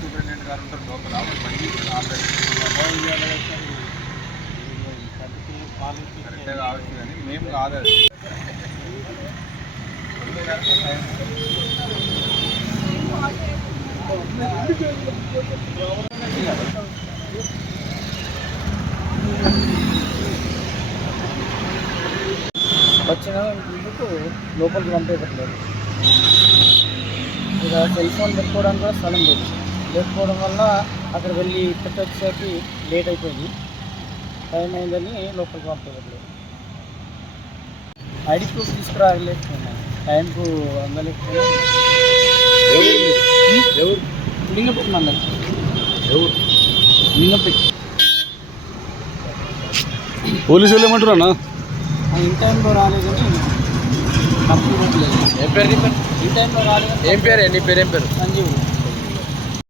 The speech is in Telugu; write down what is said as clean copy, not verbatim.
సూపరింటెండెంట్ గారు ఉంటారు లోకల్ కరెక్ట్గా కావచ్చు కానీ మేము కాదు అది వచ్చిన ఇందుకు లోపలికి పంపేయట్లేదు. ఇక సెల్ ఫోన్ పెట్టుకోవడానికి కూడా స్థలం లేదు. లేకపోవడం వల్ల అక్కడ వెళ్ళి పెట్టొచ్చేసరికి లేట్ అయిపోయింది. టైం అయిందని లోపలికి పంపేయట్లేదు. ఐడి ప్రూఫ్ తీసుకురాలేకపోయినా టైంకు అందలేకపోయినా. లింగపెట్టి మండలి లింగపెట్టి పోలీసు వాళ్ళు ఏమంటారు అన్న? ఇన్ టైంలో రాలేదని కంప్లీట్ లేదు. ఏం పేరు ఇన్ టైంలో రాలేదు. ఏం పేరు నీ పేరు? ఏం పేరు? సంజీవ్.